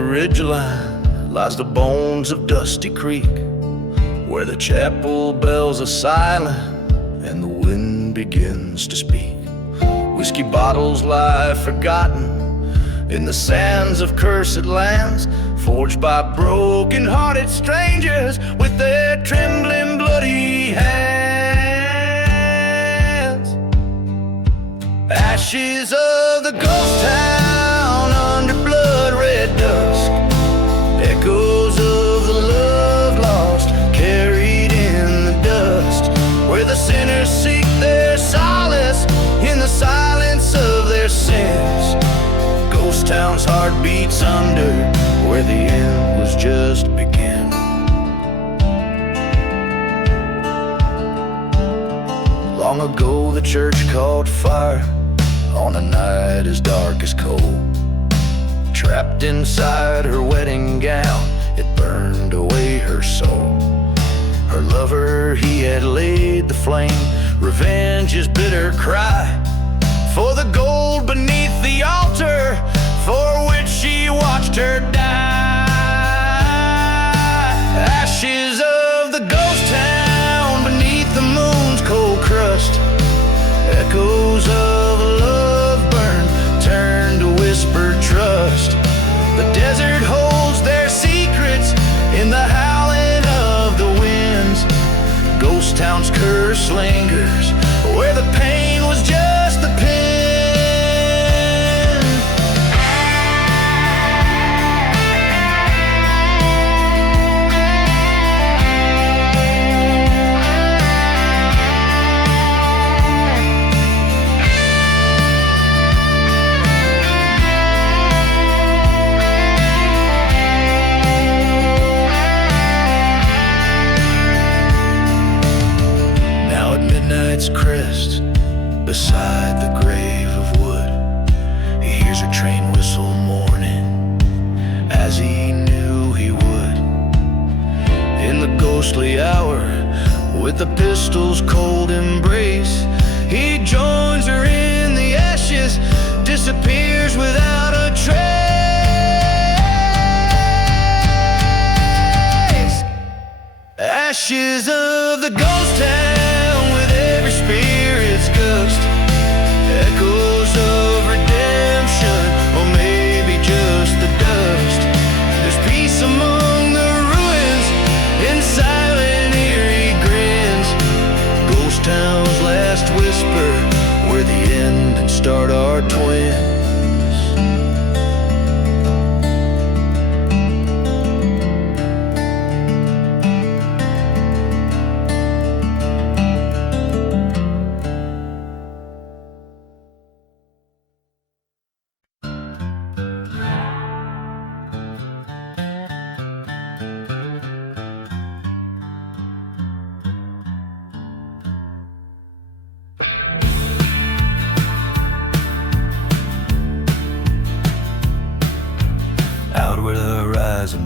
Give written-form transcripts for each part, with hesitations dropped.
ridgeline lies the bones of Dusty Creek, where the chapel bells are silent and the wind begins to speak. Whiskey bottles lie forgotten in the sands of cursed lands, forged by broken-hearted strangers with their trembling, bloody hands. Ashes of the ghost town under blood-red dusk, echoes of the love lost carried in the dust, where the sinners seek their solace in the silence of their sins. Ghost town's heart beats under where the end was just beginning. Long ago the church caught fire on a night as dark as coal. Trapped inside her wedding gown, it burned away her soul. Her lover, he had laid the flame, revenge's bitter cry, for the gold beneath the altar for which she watched her die. Ashes of the ghost town beneath the moon's cold crust, echoes of a love burn turned to whispered trust. The desert holds their secrets in the howling of the winds. Ghost town's curse lingers where the pain was just the pin. Crest beside the grave of wood, he hears a train whistle mourning as he knew he would. In the ghostly hour, with a pistol's cold embrace, he joins her in the ashes, disappears without a trace. Ashes of the ghost town, spirit's ghost, echoes of redemption, or maybe just the dust. There's peace among the ruins in silent, eerie grins. Ghost town's last whisper, where the end and start are twins.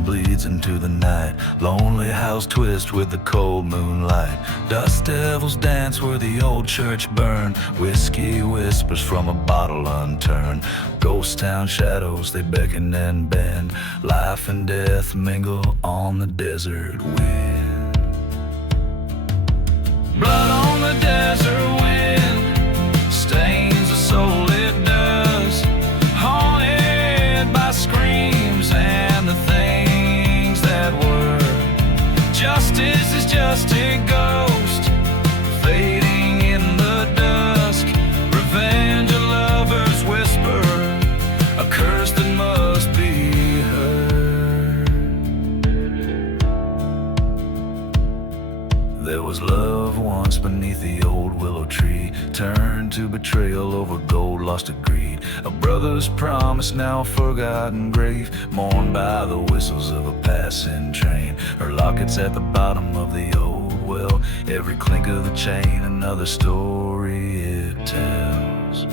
Bleeds into the night, lonely house twist with the cold moonlight. Dust devils dance where the old church burned, whiskey whispers from a bottle unturned. Ghost town shadows, they beckon and bend, life and death mingle on the desert wind. Blood on the desert wind stains the soul, it does, haunted by screams and the things that were. Justice is just a ghost fading in the dusk. Revenge a lover's whisper, a curse that must be heard. There was love once beneath the old willow tree, turned to betrayal over gold lost to greed. A brother's promise, now a forgotten grave, mourned by the whistles of a passing train. Her locket's at the bottom of the old well, every clink of the chain another story it tells.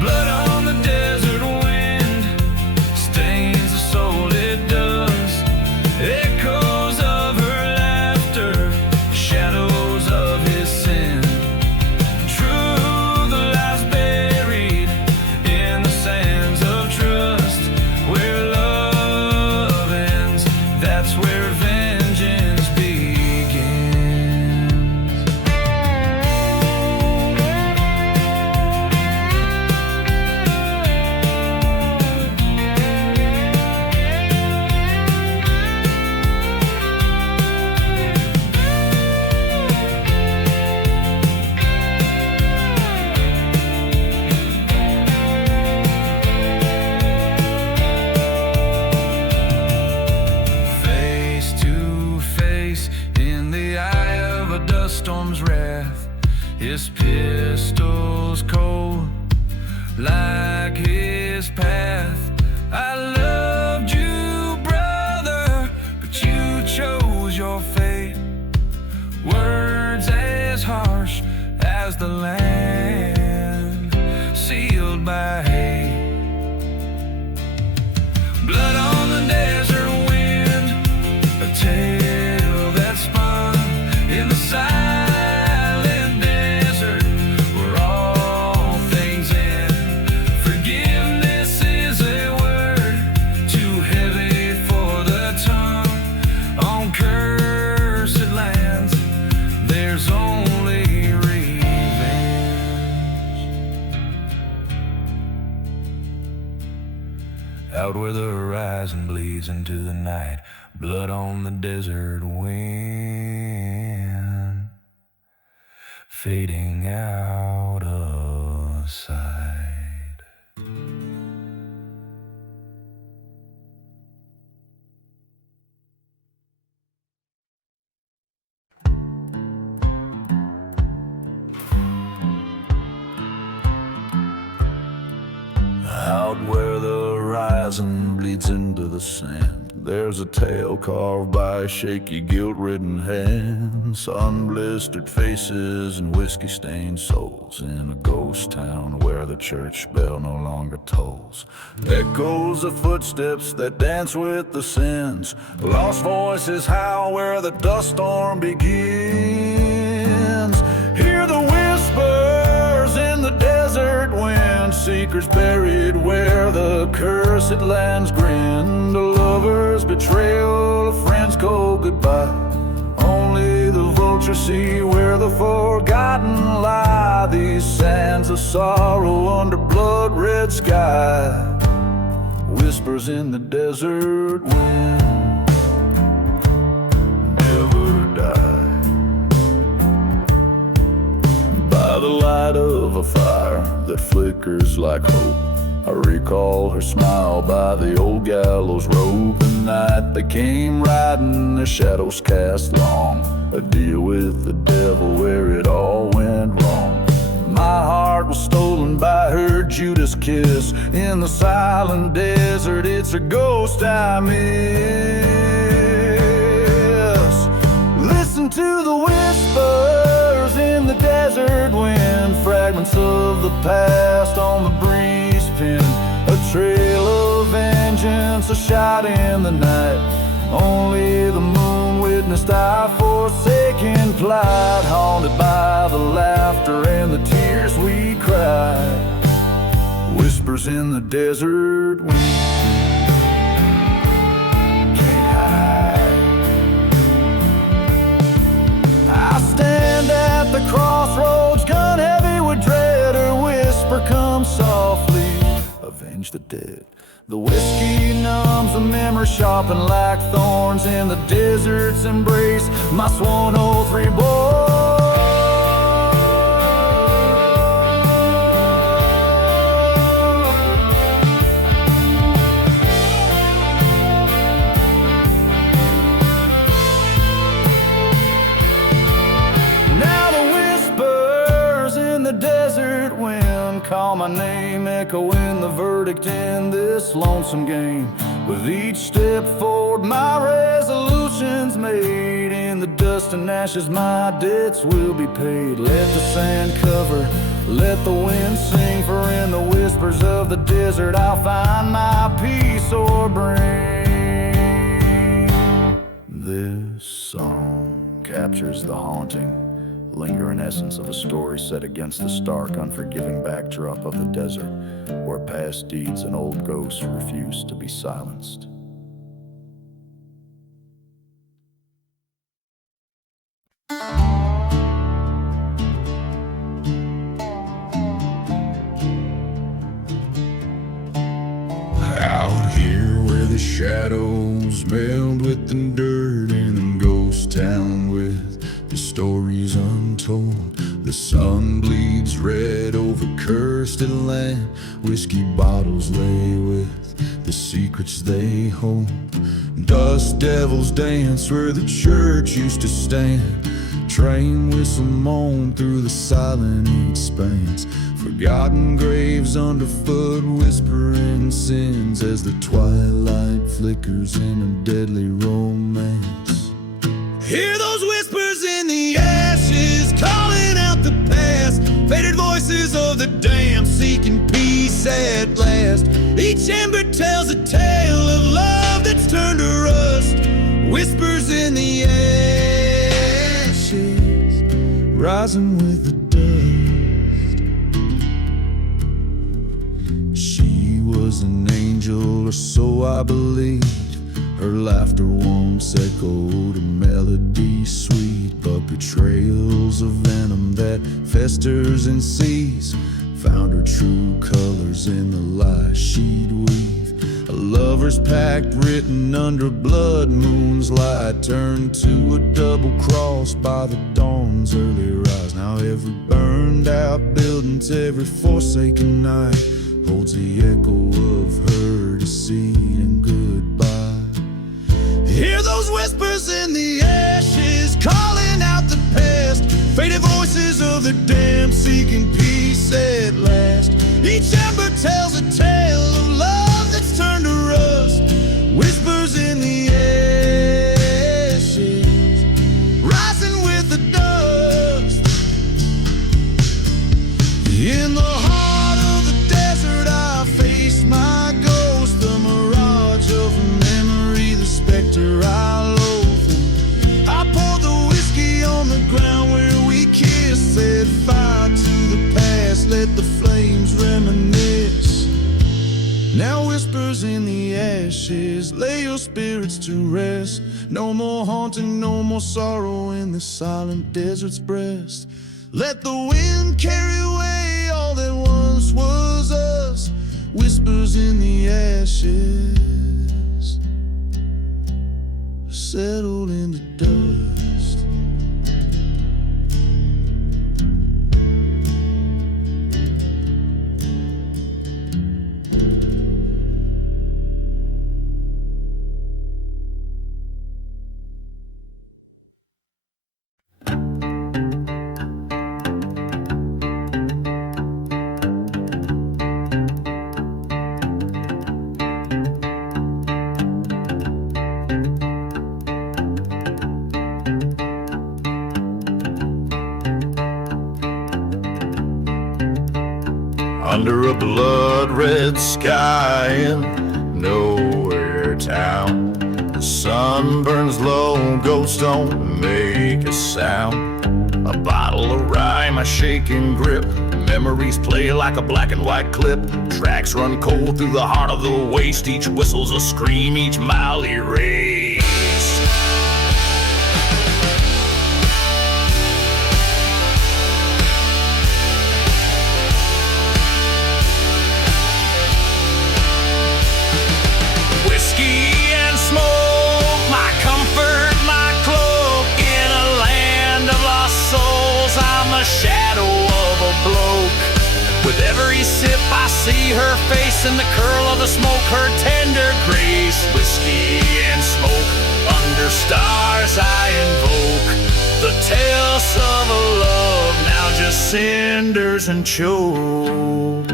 Blood on the desert wind stains the soul, it does, echoes of her laughter, shadows of his sin. Truth lies buried in the sands of trust, his pistols cold like his path. I loved you, brother, but you chose your fate. Words as harsh as the land sealed by hate. Blood on the desert wind, a tale that spun in the silent desert where all things end. Forgiveness is a word too heavy for the tongue. On cursed lands, there's only revenge. Out where the horizon bleeds into the night, blood on the desert wind, fading out of sight. Out where the horizon bleeds into the sand, there's a tale carved by shaky, guilt-ridden hands. Sun-blistered faces and whiskey-stained souls in a ghost town where the church bell no longer tolls. Echoes of footsteps that dance with the sins. Lost voices howl where the dust storm begins. Hear the whispers in the desert wind, secrets buried where the cursed lands grin. The lover's betrayal, a friend's cold goodbye. Only the vultures see where the forgotten lie. These sands of sorrow under blood-red sky, whispers in the desert wind, never die. By the light of a fire that flickers like hope, I recall her smile by the old gallows rope. The night they came riding, their shadows cast long, a deal with the devil where it all went wrong. My heart was stolen by her Judas kiss. In the silent desert, it's a ghost I miss. Listen to the whispers in the desert wind, fragments of the past on the breeze pin. A trail of vengeance, a shot in the night. Only the moon witnessed our forsaken plight, haunted by the laughter and the tears we cried. Whispers in the desert wind, can't hide. I stand at the crossroads, gun heavy with dread. Her whisper comes softly, avenge the dead. The whiskey numbs the memory, sharpened like thorns in the desert's embrace. My sworn oath reborn. Now the whispers in the desert wind call my name, echoing the verdict in this lonesome game. With each step forward, my resolution's made. In the dust and ashes, my debts will be paid. Let the sand cover, let the wind sing, for in the whispers of the desert I'll find my peace or brain. This song captures the haunting, lingering essence of a story set against the stark, unforgiving backdrop of the desert, where past deeds and old ghosts refuse to be silenced. Out here where the shadows meld with the dirt, in a ghost town with the stories untold. The sun bleeds red over cursed land. Whiskey bottles lay with the secrets they hold. Dust devils dance where the church used to stand. train whistle moaned through the silent expanse. Forgotten graves underfoot, whispering sins as the twilight flickers in a deadly romance. Hear those whispers in the ashes, calling out the past. Faded voices of the damned, seeking peace at last. Each ember tells a tale of love that's turned to rust. Whispers in the ashes, rising with the dust. She was an angel, or so I believe. Her laughter once echoed a melody sweet, but betrayals of venom that festers and sees found her true colors in the lies she'd weave. A lover's pact written under blood moon's light turned to a double cross by the dawn's early rise. Now every burned out building, to every forsaken night holds the echo of her deceit and goodbye. Hear those whispers in the ashes, calling out the past. Faded voices of the damned, seeking peace at last. Each ember tells a tale of love that's turned to rust. Whispers in the ashes, rising with the dust. In the heart of the desert I face my ghost, the mirage of a memory, the specter I loathe. I poured the whiskey on the ground where we kissed, set fire to the past, let the flames reminisce. Now whispers in the ashes, lay your spirits to rest. No more haunting, no more sorrow in the silent desert's breast. Let the wind carry away all that once was us. Whispers in the ashes, settled into dust. Under a blood-red sky in nowhere town, the sun burns low, ghosts don't make a sound. A bottle of rye, my shaking grip, memories play like a black and white clip. Tracks run cold through the heart of the waste, each whistle's a scream, each mile erased. Shadow of a bloke. With every sip I see her face in the curl of the smoke, her tender grace. Whiskey and smoke, under stars I invoke the tales of a love now just cinders and choke.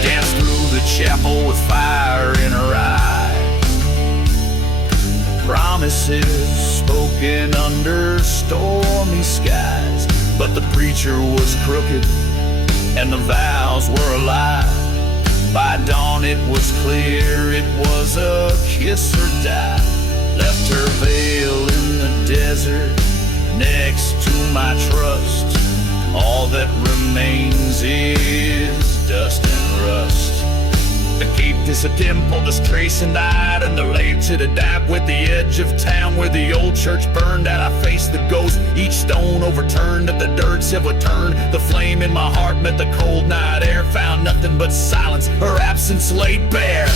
Dance through the chapel with fire in her eyes, promises spoken under stormy skies. But the preacher was crooked and the vows were a lie. By dawn it was clear it was a kiss or die. Left her veil in the desert next to my trust. All that remains is dust and rust. The keep is a dimple that's tracing night, and the laid to the dap with the edge of town where the old church burned out. I faced the ghost, each stone overturned at the dirt's have returned. The flame in my heart met the cold night air, found nothing but silence, her absence laid bare.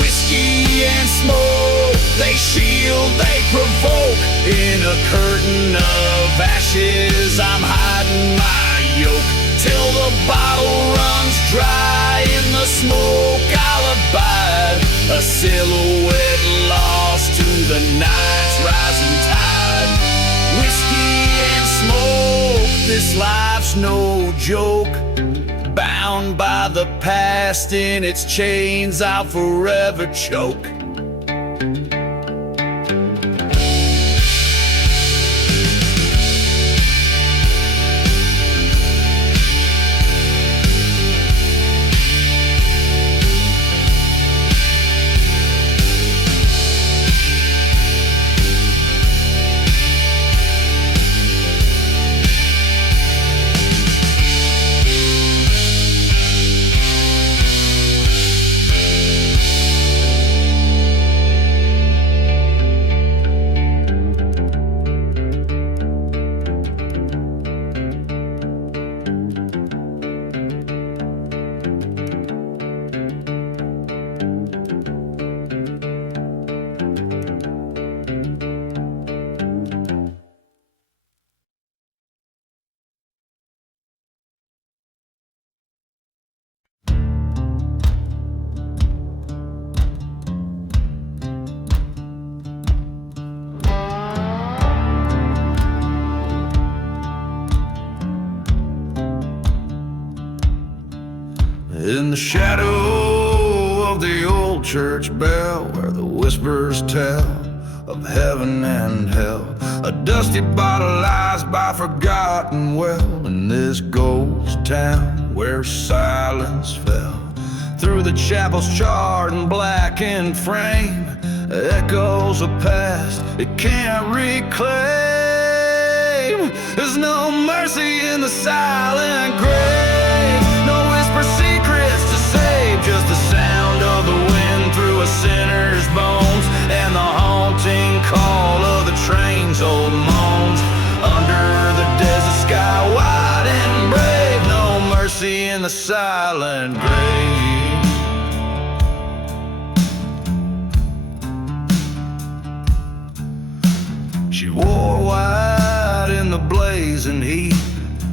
Whiskey and smoke, they shield, they provoke. In a curtain of ashes, I'm hiding my yoke till the bottle runs dry. In the smoke I'll abide, a silhouette lost to the night's rising tide. Whiskey and smoke, this life's no joke. Bound by the past, in its chains I'll forever choke. In the shadow of the old church bell, where the whispers tell of heaven and hell, a dusty bottle lies by forgotten well. In this ghost town where silence fell, through the chapel's charred and blackened frame, echoes of past it can't reclaim. There's no mercy in the silent grave, no whisper secrets to save, just the sound of the wind through a sinner's bones, and the haunting call of the train's old moans. Under the desert sky wide and brave, no mercy in the silent grave. She wore white in the blazing heat,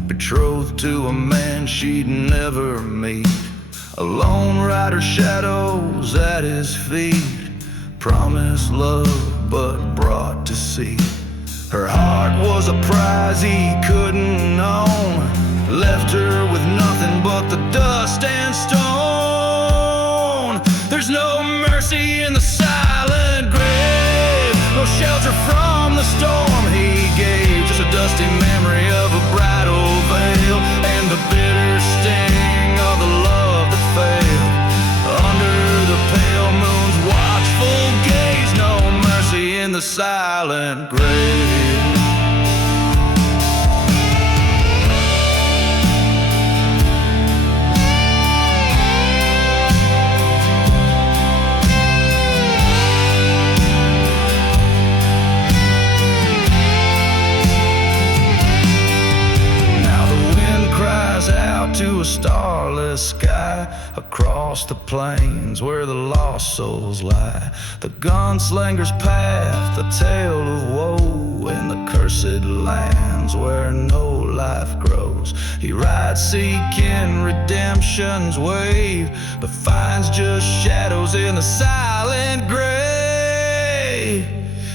betrothed to a man she'd never meet. A lone rider shadows at his feet, promised love but brought deceit. Her heart was a prize he couldn't own, left her with nothing but the dust and stone. There's no mercy in the silent grave, no shelter from the storm he gave, just a dusty memory of a bridal veil, and the bitter sting of the love that failed. Under the pale moon's watchful gaze, no mercy in the silent grave. Out to a starless sky, across the plains where the lost souls lie, the gunslinger's path, the tale of woe, in the cursed lands where no life grows. He rides seeking redemption's wave, but finds just shadows in the silent grave.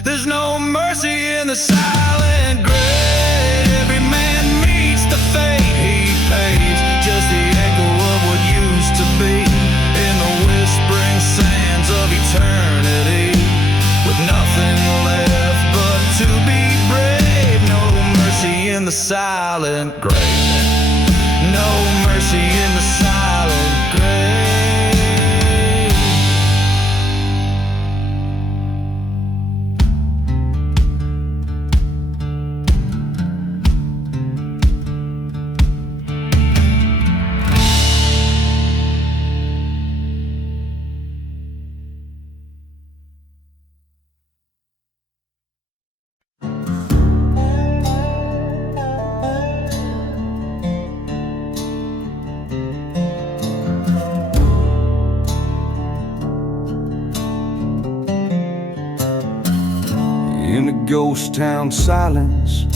There's no mercy in the silent grave. Every man meets the fate he pays, just the echo of what used to be, in the whispering sands of eternity, with nothing left but to be brave. No mercy in the silent grave, no mercy in the silent grave. In a ghost town silence,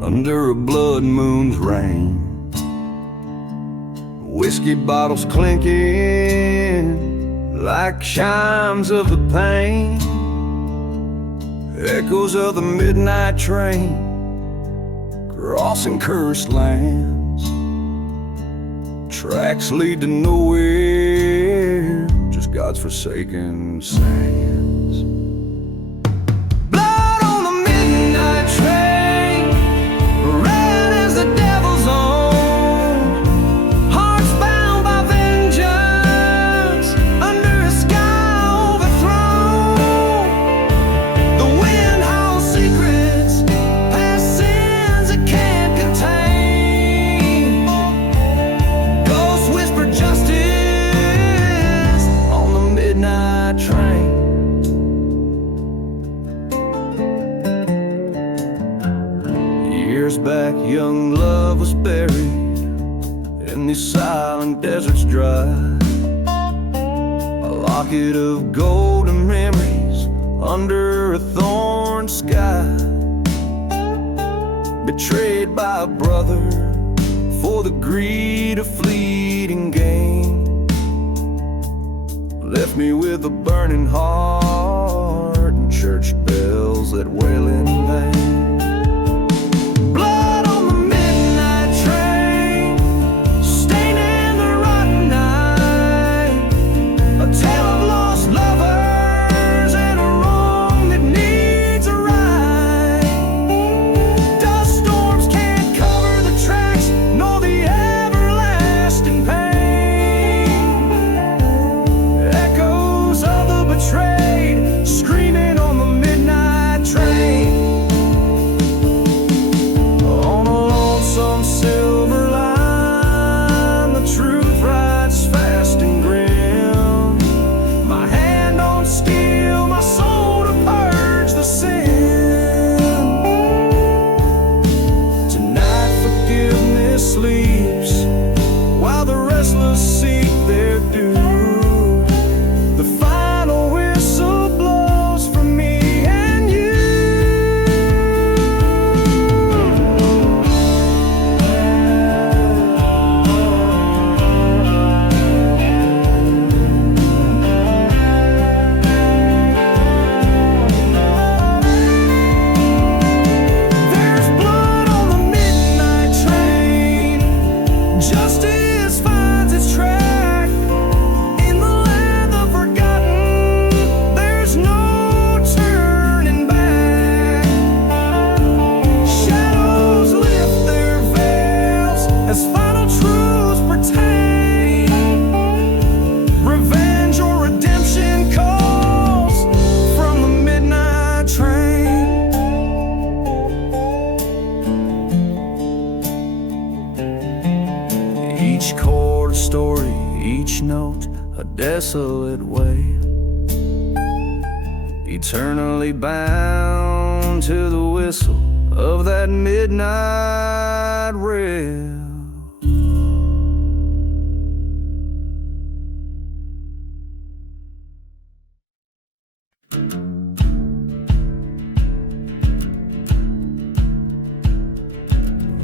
under a blood moon's rain, whiskey bottles clinking like chimes of the pain, echoes of the midnight train crossing cursed lands. Tracks lead to nowhere, just God's forsaken sands. Blood on the midnight train, red as the devil's own, hearts bound by vengeance under a sky overthrown. The wind howls secrets, past sins it can't contain. Ghosts whisper justice on the midnight train. Years back, young love was buried in these silent deserts dry. A locket of golden memories under a thorn sky. Betrayed by a brother for the greed of fleeting gain. Left me with a burning heart and church bells that wail in vain. Blood on the midnight train, staining the rotten night. A tale of lost lovers and a wrong that needs a right. Dust storms can't cover the tracks, nor the everlasting pain. Echoes of the betrayed, screaming on the midnight train. On a lonesome silver line, the truth rides fast and grim. My hand on steel, my soul to purge the sin. Tonight forgiveness sleeps, while the restless seek their due. The final whistle blows for me and you. There's blood on the midnight train. Justice finds its track in the land of forgotten. There's no turning back. Shadows lift their veils as final truths pertain. Revenge or redemption calls from the midnight train. Each chord a story, each note a desolate way. Eternally bound to the whistle of that midnight rail.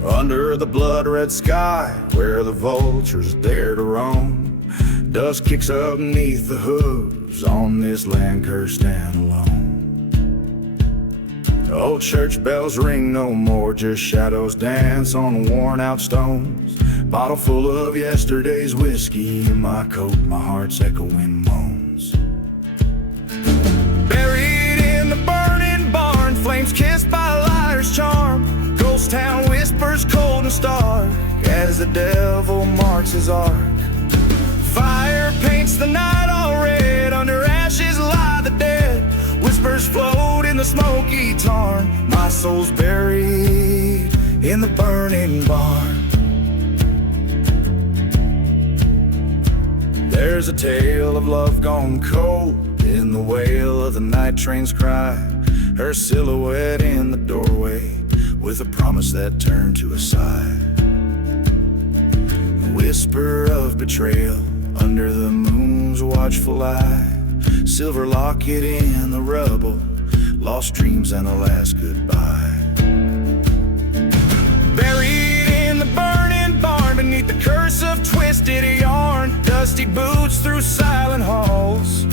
Under the blood-red sky, where the vultures dare to roam, dust kicks up beneath the hooves on this land cursed and alone. Old church bells ring no more, just shadows dance on worn-out stones. Bottle full of yesterday's whiskey in my coat, my heart's echoing moans. Buried in the burning barn, flames kissed by a liar's charm. Ghost town whispers cold and stark as the devil marks his arc. Fire paints the night all red, under ashes lie the dead. Whispers float in the smoky tarn, my soul's buried in the burning barn. There's a tale of love gone cold in the wail of the night train's cry. Her silhouette in the doorway with a promise that turned to a sigh. A whisper of betrayal under the moon's watchful eye. Silver locket in the rubble, lost dreams and a last goodbye. Buried in the burning barn beneath the curse of twisted yarn, dusty boots through silent halls,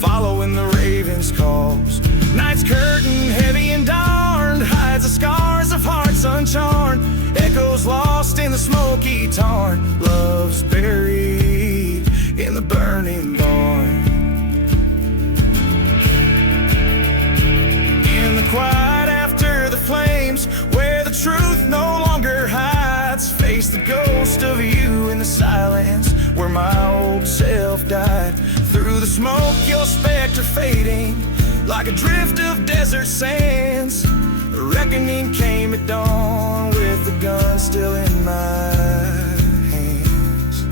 following the raven's calls. Night's curtain heavy and darned hides the scars of hearts uncharmed, echoes lost in the smoky tarn. Love's buried in the burning barn. In the quiet after the flames, where the truth no longer hides, face the ghost of you in the silence where my old self died. Through the smoke your specter fading like a drift of desert sands. A reckoning came at dawn with the gun still in my hands.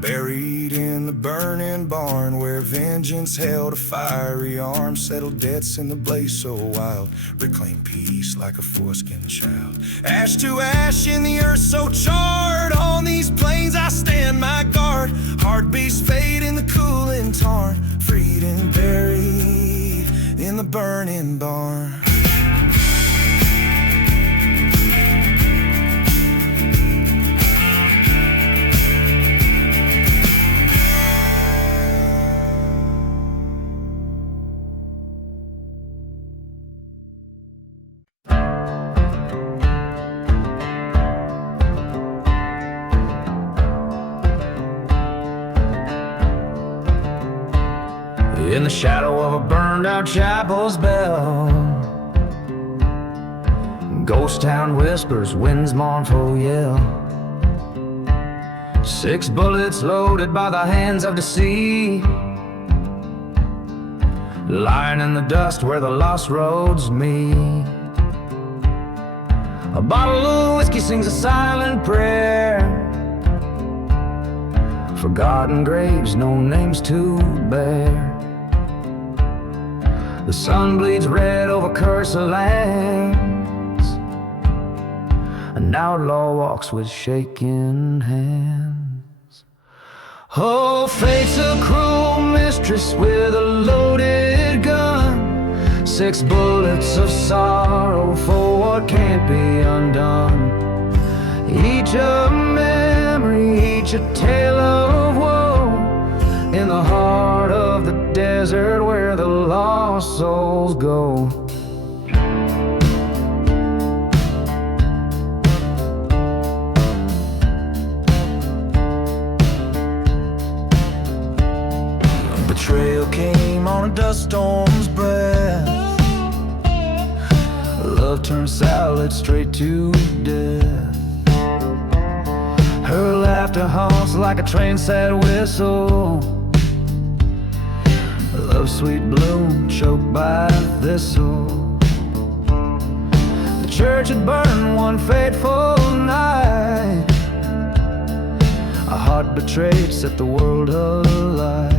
Buried in the burning barn where vengeance held a fiery arm, settled debts in the blaze so wild, reclaim peace like a foreskin child. Ash to ash in the earth so charred, on these plains I stand my guard. Heartbeats fade in the cooling tarn, freed and buried in the burning barn. In the shadow of a burned out chapel's bell, ghost town whispers, wind's mournful yell. 6 bullets loaded by the hands of the sea, lying in the dust where the lost roads meet. A bottle of whiskey sings a silent prayer, forgotten graves, no names to bear. The sun bleeds red over cursed lands, an outlaw walks with shaking hands. Oh, fate's a cruel mistress with a loaded gun, 6 bullets of sorrow for what can't be undone. Each a memory, each a tale of woe, in the heart of the desert where the lost souls go. Betrayal came on a dust storm's breath, love turned salad straight to death. Her laughter haunts like a train set whistle, love's sweet bloom choked by thistle. The church had burned one fateful night, a heart betrayed set the world alight.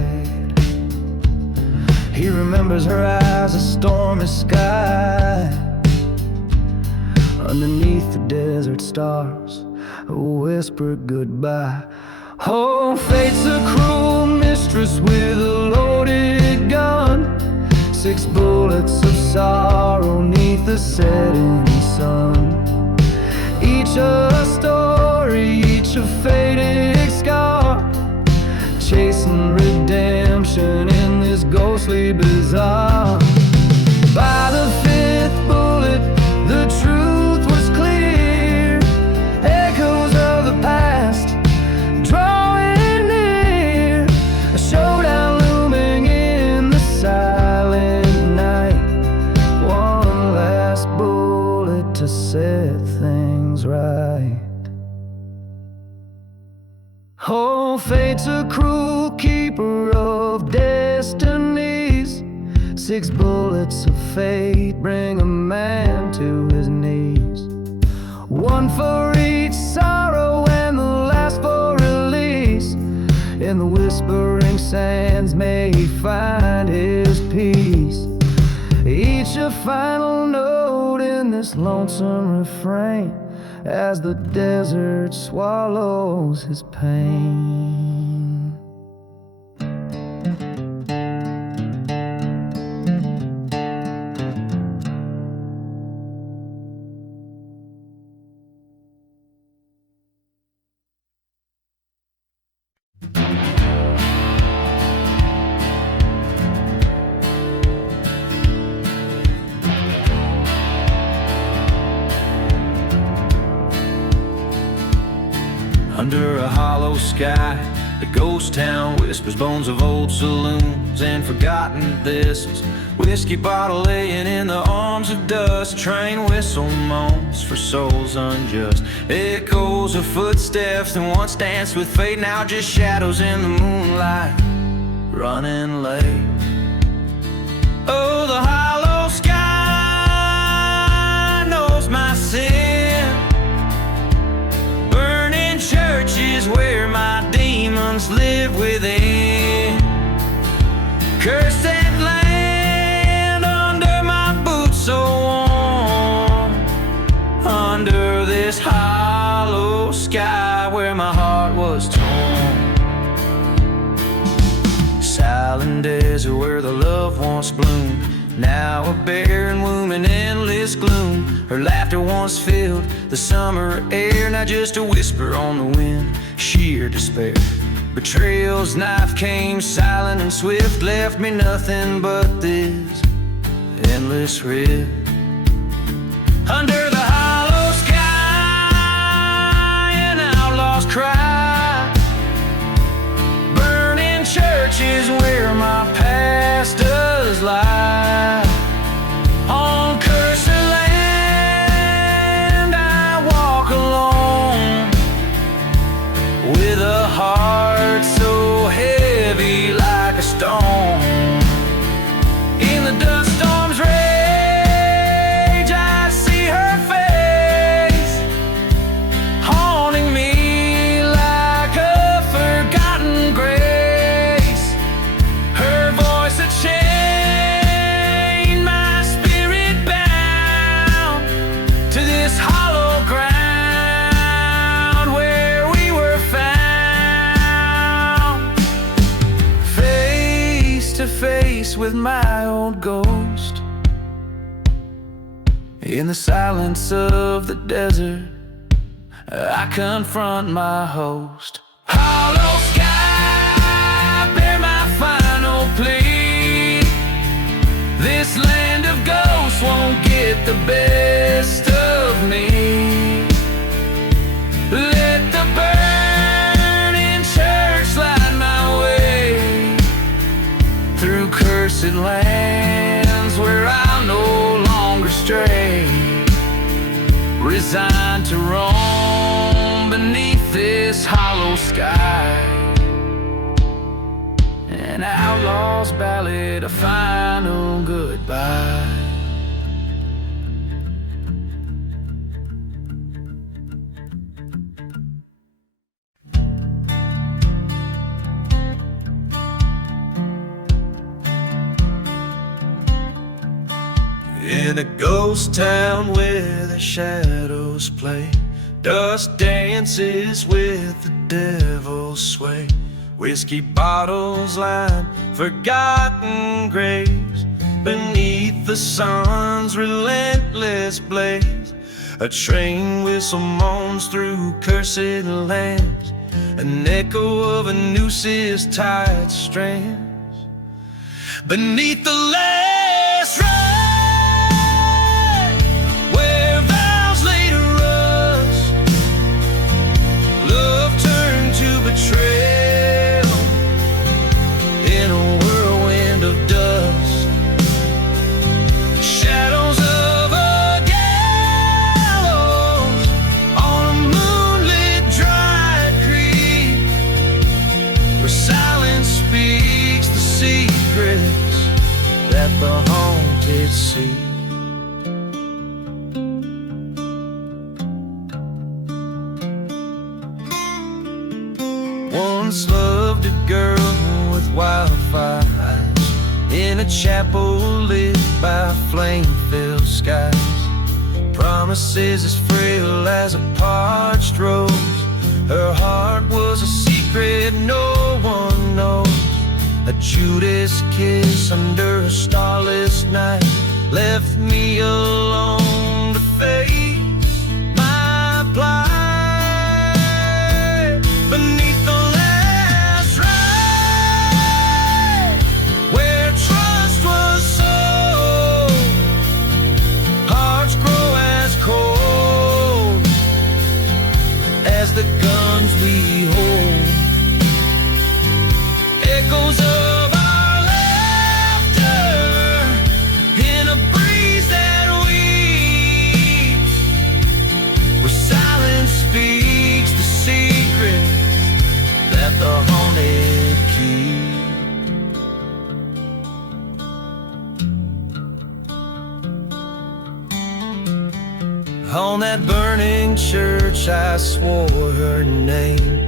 He remembers her eyes, a stormy sky, underneath the desert stars, a whispered goodbye. Oh, fate's a cruel mistress with a loaded gun, 6 bullets of sorrow neath the setting sun. Each a story, each a faded scar, chasing redemption in this ghostly bazaar. By the 5th bullet, the truth was clear, echoes of the past drawing near, a showdown looming in the silent night, one last bullet to set things right. Oh, fate's a cruel keeper of destinies, 6 bullets of fate bring a man to his knees, one for each sorrow and the last for release. In the whispering sands may he find his peace, each a final note in this lonesome refrain, as the desert swallows his pain. Under a hollow sky, the ghost town whispers bones of old saloons and forgotten thistles. Whiskey bottle laying in the arms of dust. Train whistle moans for souls unjust. Echoes of footsteps that once danced with fate, now just shadows in the moonlight, running late. Oh, the hollow sky knows my sin. Churches where my demons live within. Curse that land under my boots so warm, under this hollow sky where my heart was torn. Silent desert where the love once bloomed, now a barren womb in endless gloom. Her laughter once filled the summer air, now just a whisper on the wind, sheer despair. Betrayal's knife came silent and swift, left me nothing but this endless rift. Under the hollow sky, an outlaw's cry, burning churches where my past does lie. On cursed land I walk alone, with a heart so heavy like a stone. In the dust storm's rage I see her face, haunting me like a forgotten grace. Her voice a chain, my spirit bound to this hollow ground where we were found. Face to face with my old ghost, in the silence of the desert I confront my host. Hollow sky, bear my final plea. This land of ghosts won't get the best of me. Let the burning church light my way through cursed lands where I'll no longer stray, resigned to roam beneath this hollow sky. An outlaw's ballad, a final goodbye. In a ghost town where the shadows play, dust dances with the devil's sway. Whiskey bottles line forgotten graves beneath the sun's relentless blaze. A train whistle moans through cursed lands, an echo of a nooses tied strands beneath the last ride. Betrayal in a whirlwind of dust, shadows of a gallows on a moonlit dry creek, where silence speaks the secrets that the haunted seek. Once loved a girl with wildfire eyes, in a chapel lit by flame-filled skies. promises as frail as a parched rose. Her heart was a secret no one knows. A Judas kiss under a starless night left me alone to face my plight. Beneath the last ride, where trust was sold, hearts grow as cold as the guns we hold. Echoes of our laughter in a breeze that weeps, where silence speaks the secret that the haunted keep. On that burning church I swore her name.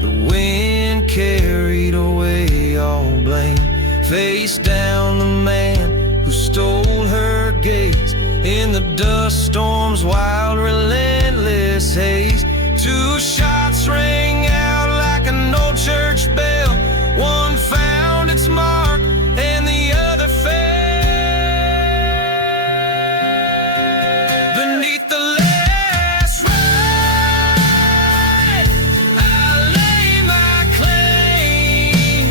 The wind carried away all blame. Face down the man who stole her gaze. In the dust storm's wild relentless haze, 2 shots rang out like an old church bell. One found its mark and the other fell. Beneath the last ride, I lay my claim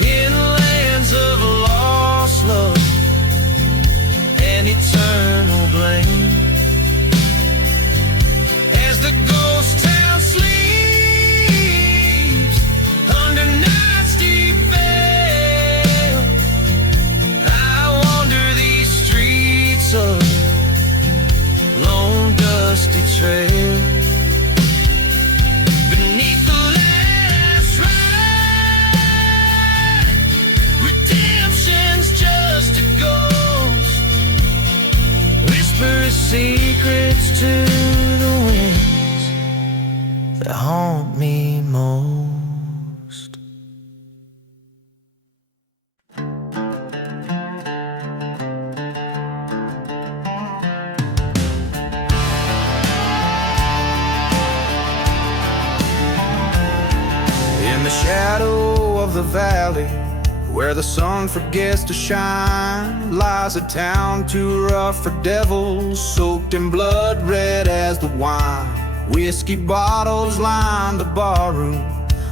in lands of lost love and eternal blame. As the ghost town sleeps under night's deep veil, I wander these streets of lone dusty trail. Beneath the last ride, redemption's just a ghost, whispers secrets to the winds that haunt me most. In the shadow of the valley, where the sun forgets to shine, lies a town too rough for devils, soaked in blood red as the wine. Whiskey bottles line the barroom,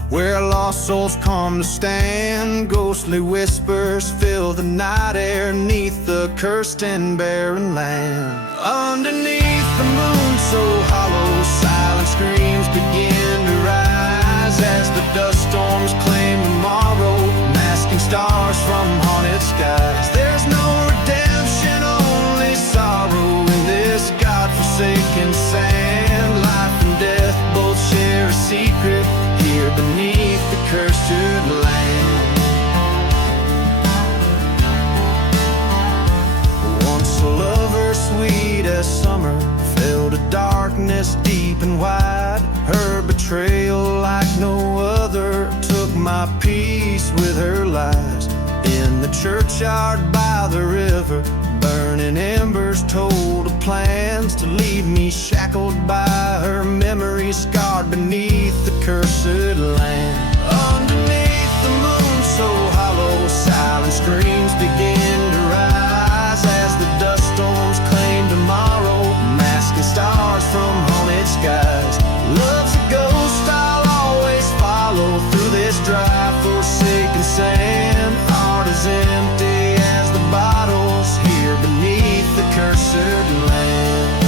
where lost souls come to stand. Ghostly whispers fill the night air, neath the cursed and barren land. Underneath the moon so hollow, silent screams begin to rise as the dust storms claim tomorrow, masking stars from haunted skies. There's no redemption, only sorrow in this God-forsaken sand. Life and death both share a secret here beneath the cursed land. Once a lover sweet as summer fell to darkness deep and wide. Her betrayal like no other took my peace with her lies. In the churchyard by the river, burning embers told of plans to leave me shackled by her memory, scarred beneath the cursed land. Underneath the moon so hollow, silent screams begin to rise as the dust storms claim tomorrow, masking stars from haunted skies. Love's a ghost I'll always follow through this dry forsaken sand. Heart is empty as the bottles here beneath the cursed land.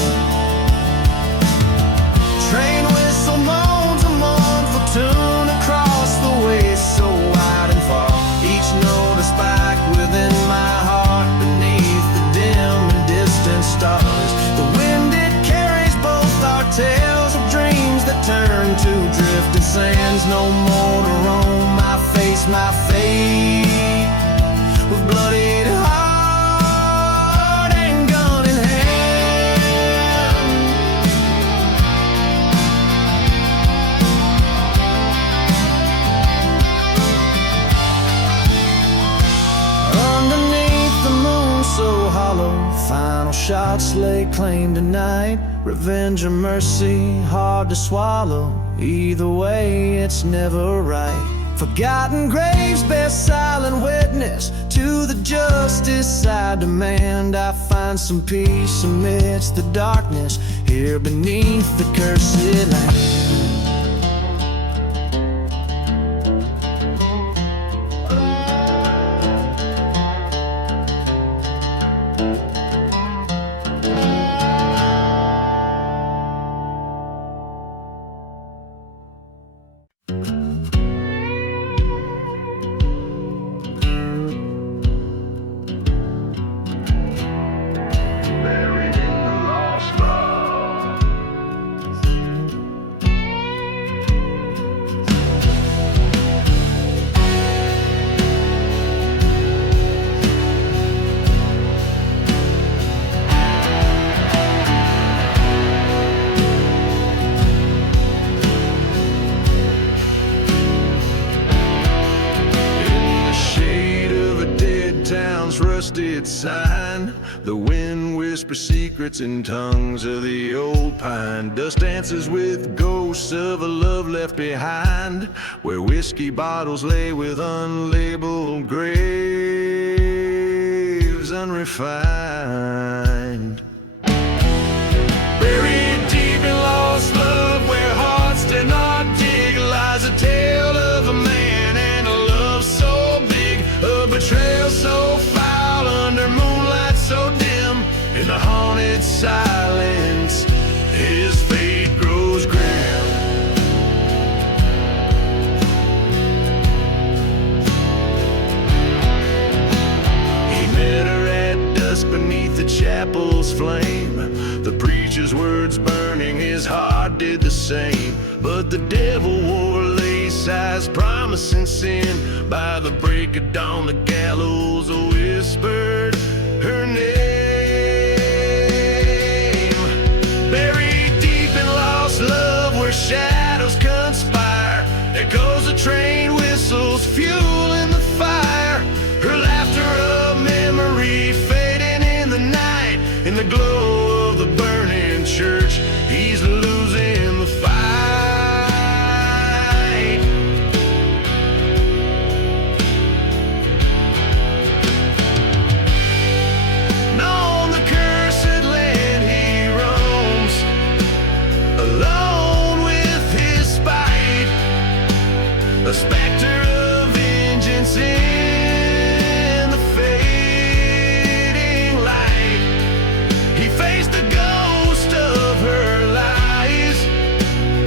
Train whistle moans a mournful tune across the waste so wide and far. Each note a spike within my heart beneath the dim and distant stars. The wind it carries both our tales of dreams that turn to drifting sands. No more to roam, I face my fate with bloodied heart and gun in hand. Underneath the moon so hollow, final shots lay claim tonight. Revenge or mercy, hard to swallow. Either way, it's never right. Forgotten graves bear silent witness to the justice I demand. I find some peace amidst the darkness here beneath the cursed land. Rusted sign, the wind whispers secrets in tongues of the old pine. Dust dances with ghosts of a love left behind, where whiskey bottles lay with unlabeled graves unrefined. Buried deep in lost love, where hearts did not dig, lies a tale of a man and a love so big, a betrayal so foul under moonlight so dim. In the haunted silence, his fate grows grim. He met her at dusk beneath the chapel's flame. The preacher's words burning, his heart did the same. But the devil wore lace eyes, promising sin. By the break of dawn, the gallows whispered her name. Buried deep in lost love, where shadows conspire, echoes of train whistles, fuel in the fire. Her laughter a memory fading in the night. In the glow of the burning church, he's losing the fight. And on the cursed land he roams, alone with his spite, a specter of vengeance in the fading light. He faced the ghost of her lies,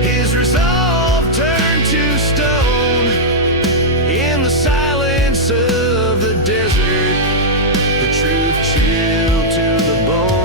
his resolve turned to stone. In the silence of the desert, the truth chilled to the bone.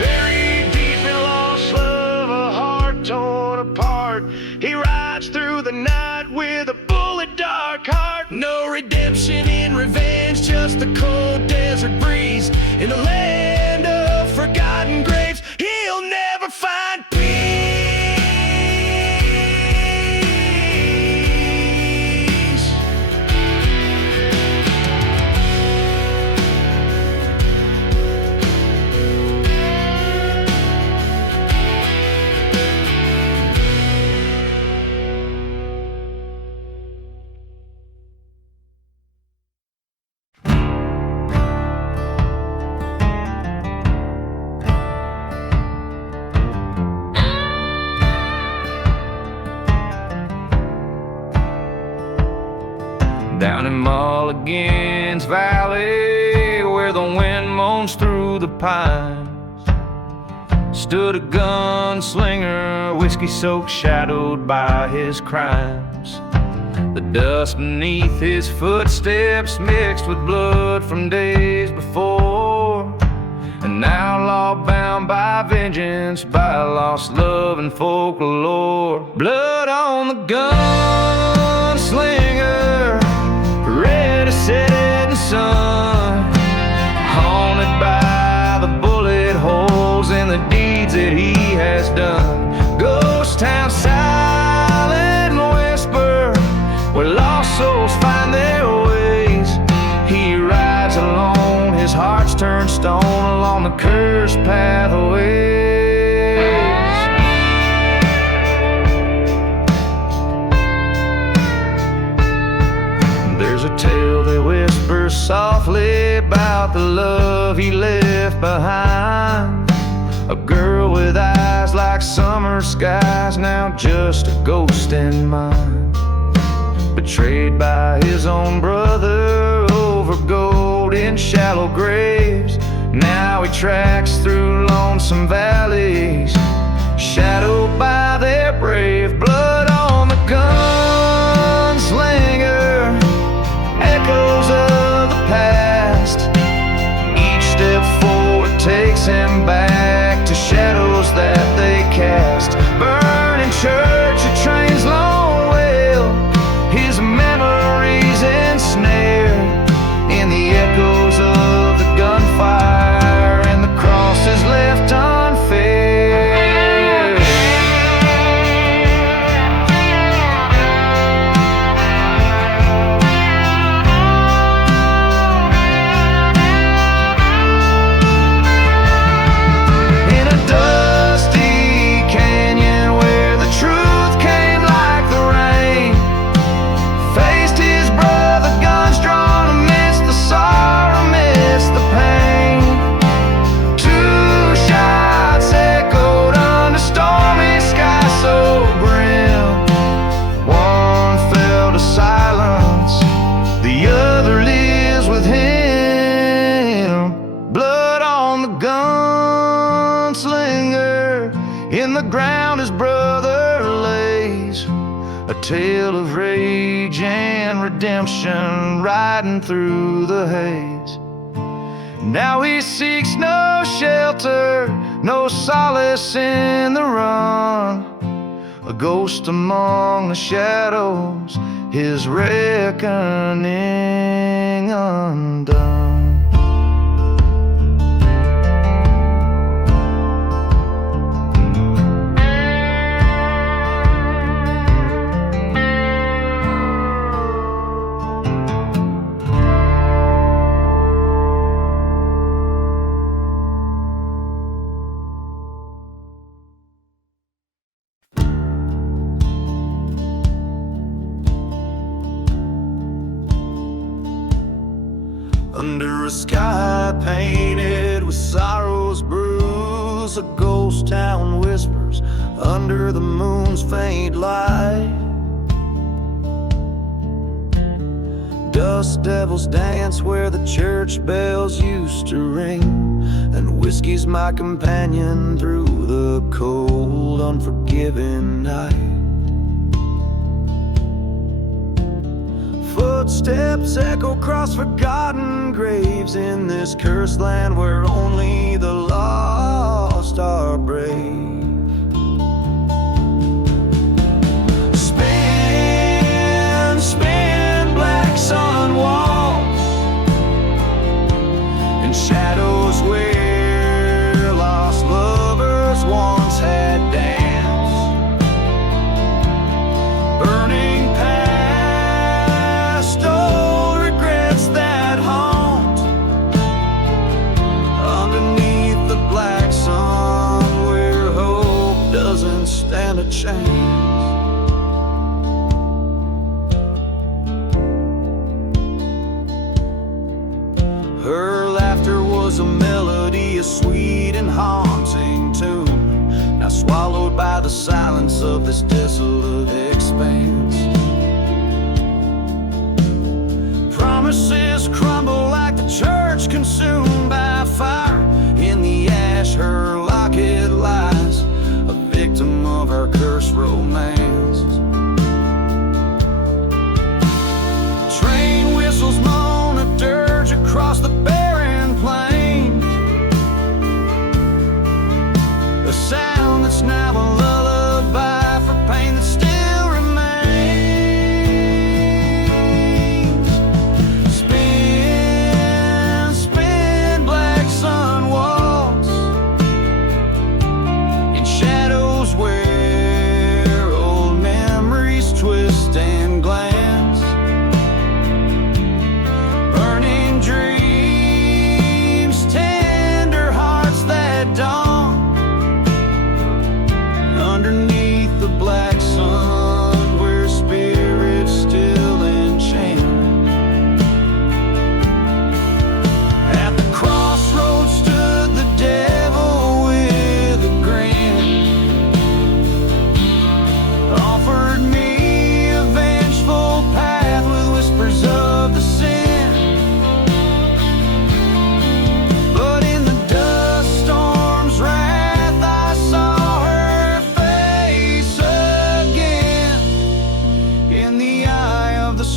Buried deep in lost love, a heart torn apart, he rides through the night with a bullet dark heart. No redemption in revenge, just a cold desert breeze. In a land of forgotten graves, he'll never find peace. Down in Mulligan's Valley, where the wind moans through the pines, stood a gunslinger, whiskey-soaked, shadowed by his crimes. The dust beneath his footsteps mixed with blood from days before. An outlaw bound by vengeance, by lost love and folklore. Blood on the gunslinger, red as setting sun, haunted by the bullet the cursed pathways. There's a tale that whispers softly about the love he left behind. A girl with eyes like summer skies, now just a ghost in mind. Betrayed by his own brother over gold in shallow graves. Now he tracks through lonesome valleys, shadowed by their brave. Blood on the gunslinger, echoes of the past. Each step forward takes him back to shadows that they cast. Burning church, a train's lone wail, his memories ensnared in the echoes of the gunfire, and the cross is left unfair. In a dusty canyon where the truth came like the rain, faced his brother, guns drawn amidst the sorrow, amidst the pain. Two shots echoed under stormy sky so grim. One fell to silence, the other lives with him. Blood on the gunslinger, in the ground his brother lays. A tale of rage and redemption riding through the haze. Now he seeks no shelter, no solace in the run. A ghost among the shadows, his reckoning undone. Under a sky painted with sorrow's bruise, a ghost town whispers under the moon's faint light. Dust devils dance where the church bells used to ring, and whiskey's my companion through the cold, unforgiving night. Footsteps echo across forgotten graves in this cursed land where only the lost are brave. Spin, spin, black sun walls in shadows where lost lovers once had danced. Burning past old regrets that haunt underneath the black sun where hope doesn't stand a chance. Her laughter was a melody, a sweet and haunting tune, now swallowed by the silence of this desolate expanse. Promises crumble like the church consumed by fire. In the ash her locket lies, a victim of her cursed romance. Train whistles moan a dirge across the barren plain, a sound that's now a lullaby for pain that still remains.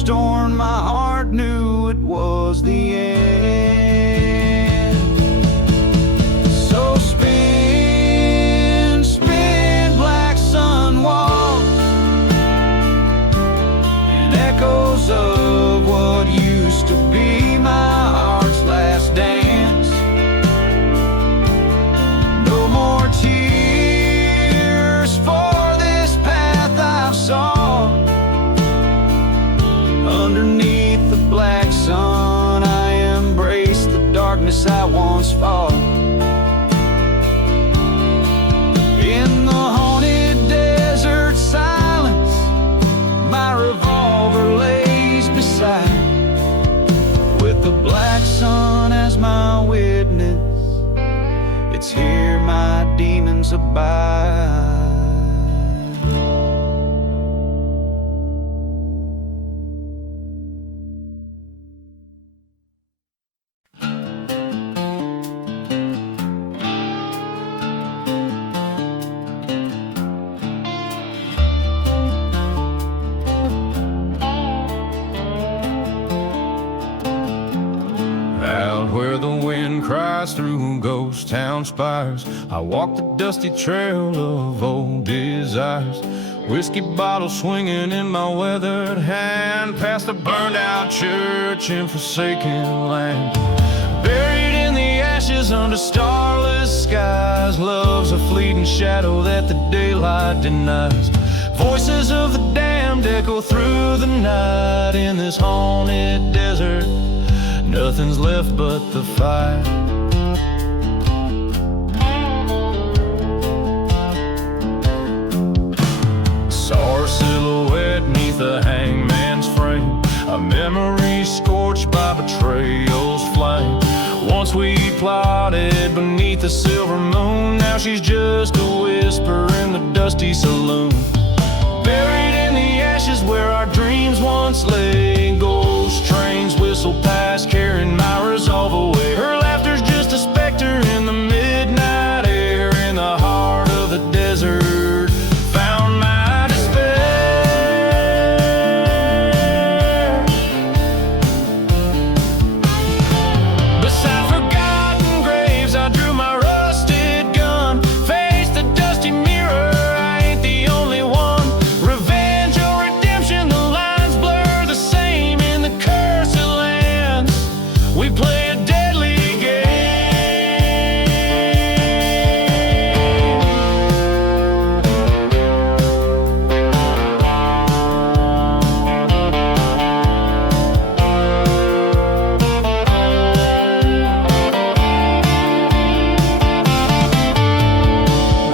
storm, my heart knew it was the end. So spin, spin, black sun walk, and echoes of what used to be my heart's last dance. No more tears for this path I've sought. Underneath the black sun, I embrace the darkness I once fought. In the haunted desert silence, my revolver lays beside, with the black sun as my witness. It's here my demons abide. Where the wind cries through ghost town spires, I walk the dusty trail of old desires. Whiskey bottle swinging in my weathered hand, past a burned out church in forsaken land. Buried in the ashes under starless skies, love's a fleeting shadow that the daylight denies. Voices of the damned echo through the night. In this haunted desert, nothing's left but the fire. Saw her silhouette neath the hangman's frame, a memory scorched by betrayal's flame. Once we plotted beneath the silver moon, now she's just a whisper in the dusty saloon. Buried in the ashes where our dreams once lay, ghost trains whistle past, carrying my resolve away. Her laughter's just a specter in the midnight air. In the heart of the desert, found my despair. Beside forgotten graves, I drew my rusted gun, faced the dusty mirror. I ain't the only one. Revenge or redemption, the lines blur the same in the cursed lands. We play a deadly game.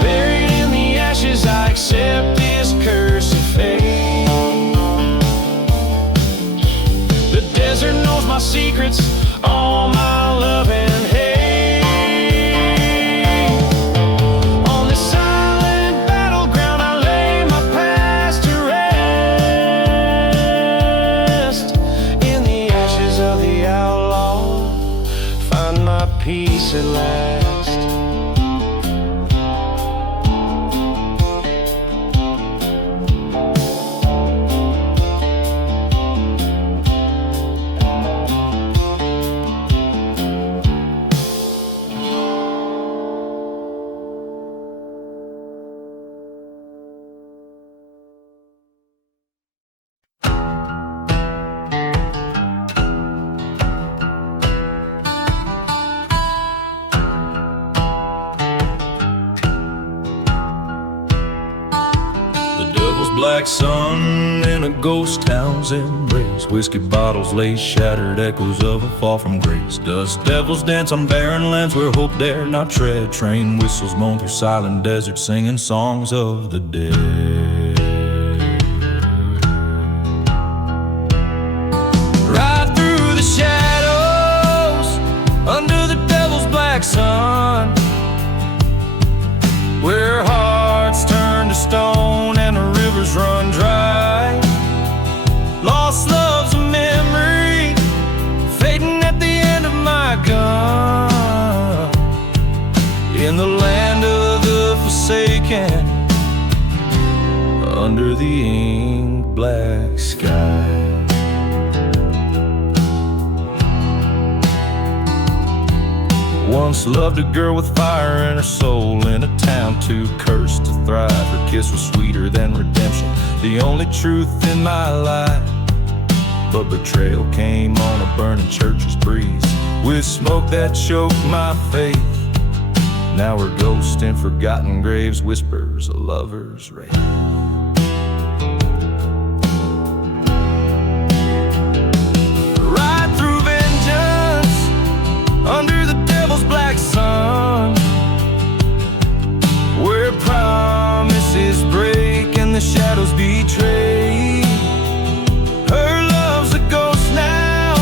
Buried in the ashes, I accept this curse of fate. The desert knows my secrets, all my love and hate. On this silent battleground, I lay my past to rest. In the ashes of the outlaw, find my peace at last. Black sun in a ghost town's embrace. Whiskey bottles lay shattered, echoes of a fall from grace. Dust devils dance on barren lands where hope dare not tread. Train whistles moan through silent deserts, singing songs of the dead. Right through the shadows, under the devil's black sun, where hearts turn to stone and the rivers run dry. Lost love's a memory, fading at the end of my gun. In the land of the forsaken, under the ink black sky. Once loved a girl with fire in her soul, in a town too cursed to thrive. Her kiss was sweeter than redemption, the only truth in my life. But betrayal came on a burning church's breeze, with smoke that choked my faith. Now her ghost in forgotten graves whispers a lover's wraith. Ride through vengeance under the devil's black sun, where promises break and the shadows betray. Her love's a ghost now,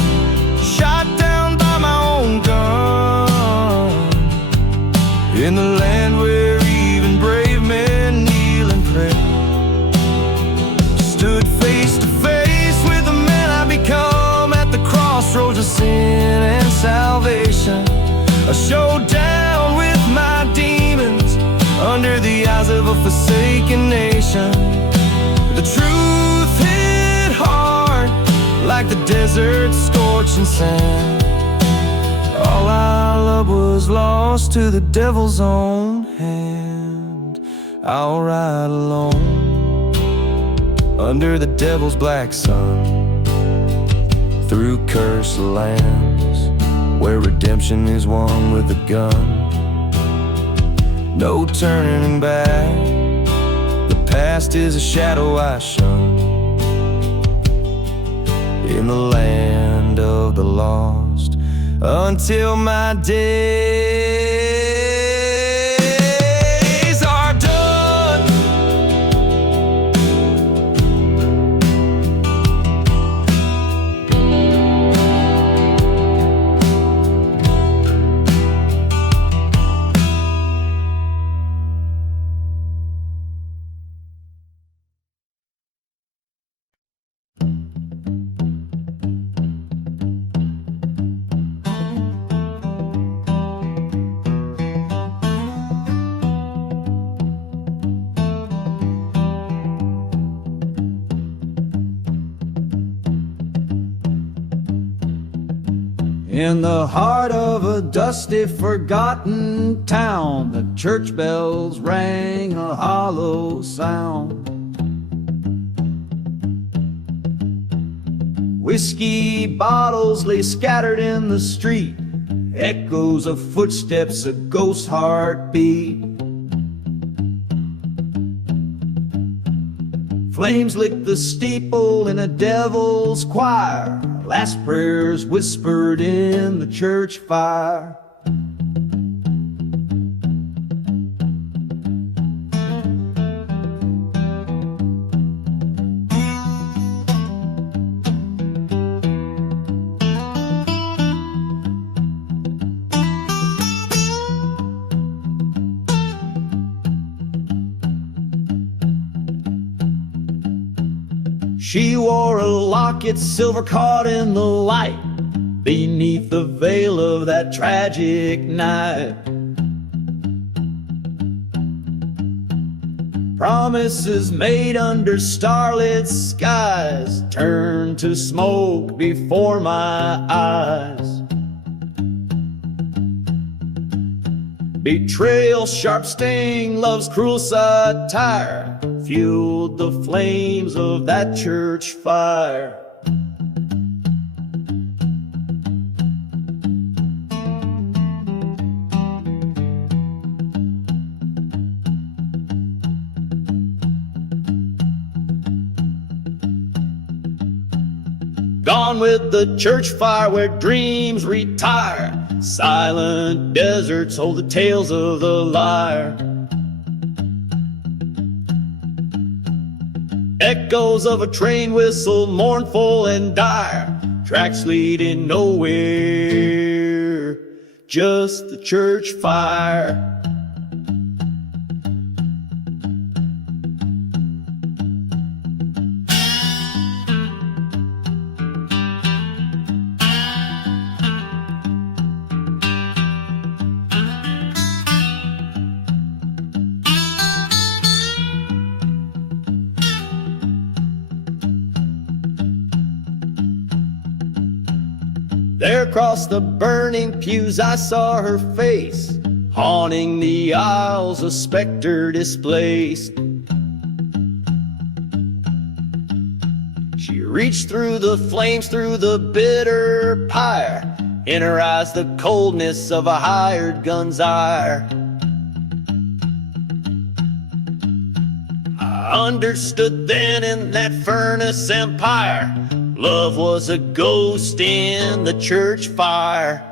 shot down by my own gun, in the land where even brave men kneel and pray. Stood face to face with the man I become at the crossroads of sin and salvation. A showdown with my demons under the eyes of a forsaken nation. The truth hit hard like the desert scorching sand. All I loved was lost to the devil's own hand. I'll ride alone under the devil's black sun, through cursed lands where redemption is won with a gun. No turning back, the past is a shadow I shun, in the land of the lost, until my days are done. In the heart of a dusty, forgotten town, the church bells rang a hollow sound. Whiskey bottles lay scattered in the street, echoes of footsteps, a ghost heartbeat. Flames licked the steeple in a devil's choir, last prayers whispered in the church fire. She wore a locket, silver caught in the light, beneath the veil of that tragic night. Promises made under starlit skies turned to smoke before my eyes. Betrayal, sharp sting, love's cruel satire fueled the flames of that church fire. Gone with the church fire where dreams retire. Silent deserts hold the tales of the liar. Echoes of a train whistle, mournful and dire. Tracks leading nowhere, just the church fire. There across the burning pews I saw her face, haunting the aisles, a specter displaced. She reached through the flames, through the bitter pyre, in her eyes the coldness of a hired gun's ire. I understood then in that furnace empire, love was a ghost in the church fire.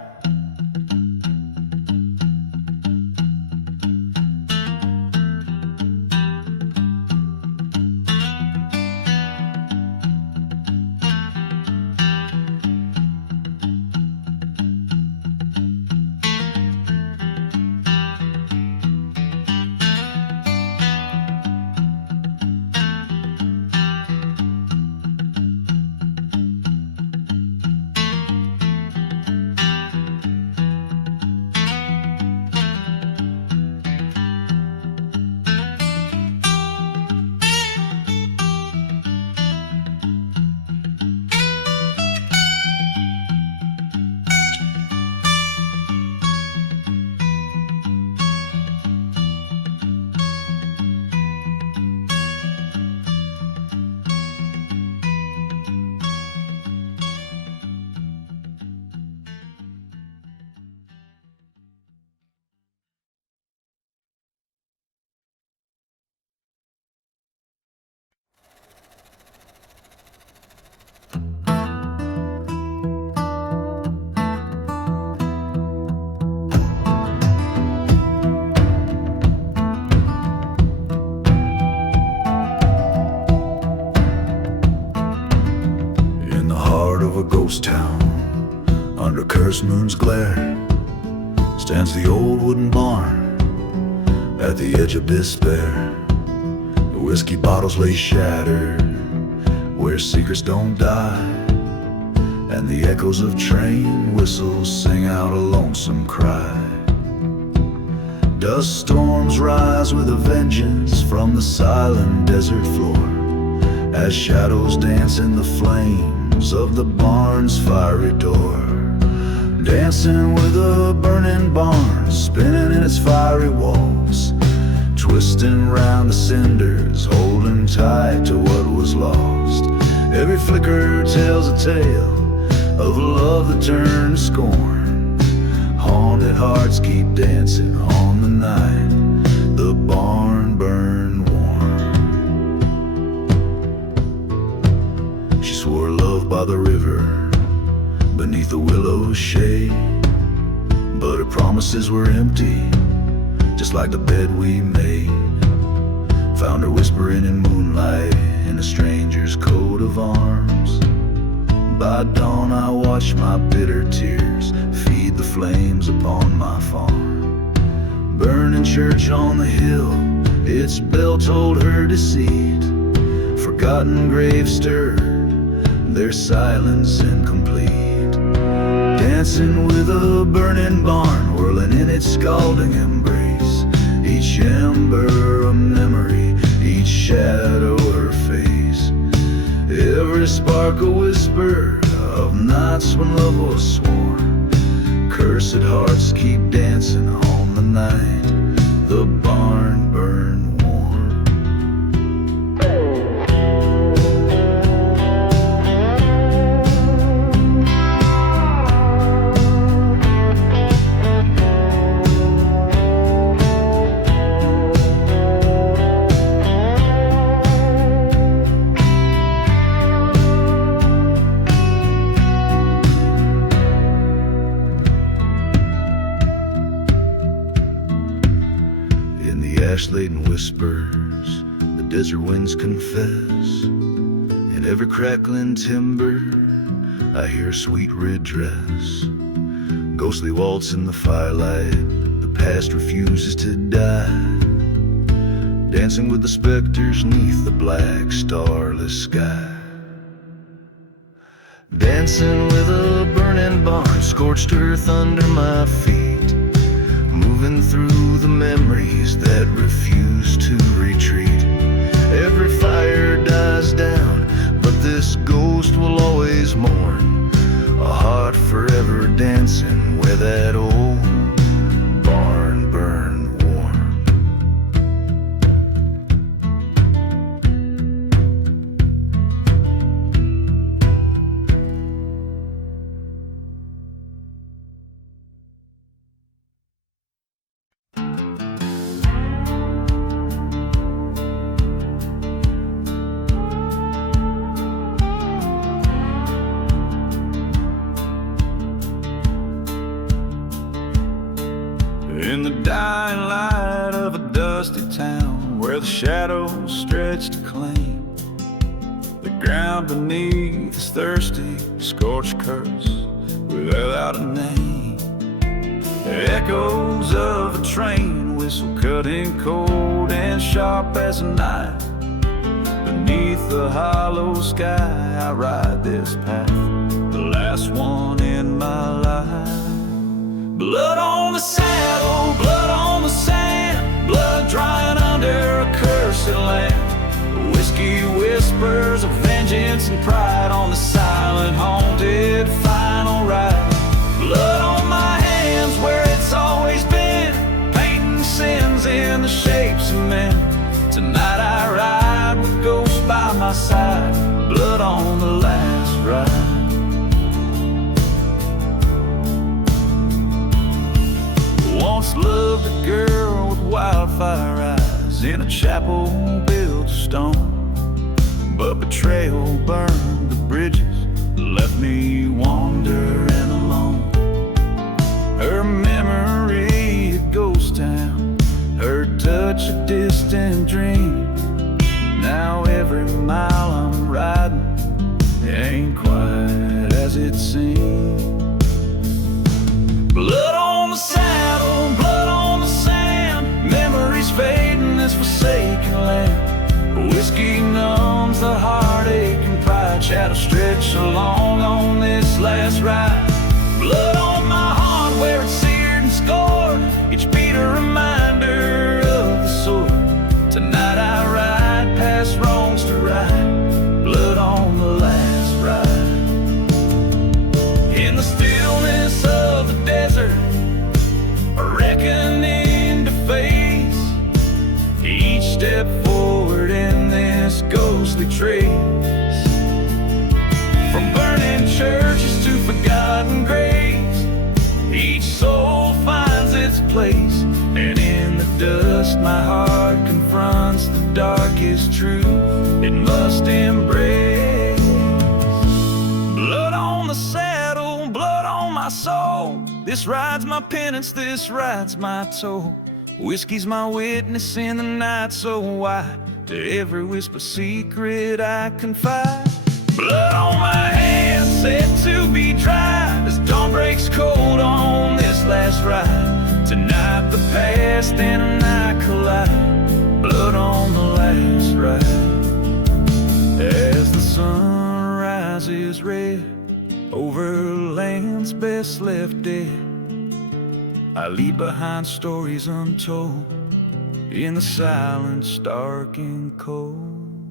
A ghost town, under cursed moon's glare, stands the old wooden barn at the edge of despair. The whiskey bottles lay shattered where secrets don't die, and the echoes of train whistles sing out a lonesome cry. Dust storms rise with a vengeance from the silent desert floor, as shadows dance in the flames of the barn's fiery door. Dancing with a burning barn, spinning in its fiery walls, twisting round the cinders, holding tight to what was lost. Every flicker tells a tale of a love that turned to scorn. Haunted hearts keep dancing on the night the barn burned warm. She swore love by the river, beneath the willow's shade, but her promises were empty, just like the bed we made. Found her whispering in moonlight in a stranger's coat of arms. By dawn I watched my bitter tears feed the flames upon my farm. Burning church on the hill, its bell told her deceit. Forgotten graves stirred, their silence incomplete. Dancing with a burning barn, whirling in its scalding embrace. Each ember a memory, each shadow her face. Every spark a whisper of nights when love was sworn. Cursed hearts keep dancing on the night the barn burned warm. Ash-laden whispers, the desert winds confess. In every crackling timber, I hear sweet red dress. Ghostly waltz in the firelight, the past refuses to die. Dancing with the specters neath the black, starless sky. Dancing with a burning barn, scorched earth under my feet. Moving through the memories that refuse to retreat. Every fire dies down, but this ghost will always mourn. a heart forever dancing where that old barn burned warm. In the dying light of a dusty town where the shadows stretch to claim the ground beneath is thirsty, scorched curse without a name. Echoes of a train whistle cutting cold and sharp as a knife. Beneath the hollow sky I ride this path, the last one in my life. Blood on the saddle, blood on the sand, blood drying under a cursed land. Whiskey whispers of vengeance and pride on the silent, haunted final ride. Blood on my hands where it's always been, painting sins in the shapes of men. Tonight I ride with ghosts by my side, blood on the last ride. Once loved a girl with wildfire eyes in a chapel built of stone, but betrayal burned the bridges, left me wandering alone. Her memory a ghost town, her touch a distant dream. Now every mile I'm riding ain't quite as it seems. Blood on the saddle, blood on the sand, memories fading this forsaken land. Whiskey numbs the heartache and pride, shadows stretch along on this last ride. Blood on my heart where it's seared and scored, each beat a reminder of the sword. Tonight I ride past wrongs to right, blood on the last ride. In the stillness of the desert, a reckoning to face, each step forward in this ghostly trace. From burning churches to forgotten graves, each soul finds its place. And in the dust my heart confronts the darkest truth it must embrace. Blood on the saddle, blood on my soul, this ride's my penance, this ride's my toll. Whiskey's my witness in the night so wide, to every whisper secret I confide. Blood on my hands set to be dry as dawn breaks cold on this last ride. Tonight the past and I collide, blood on the last ride. As the sun rises red over lands best left dead, I leave behind stories untold in the silence dark and cold.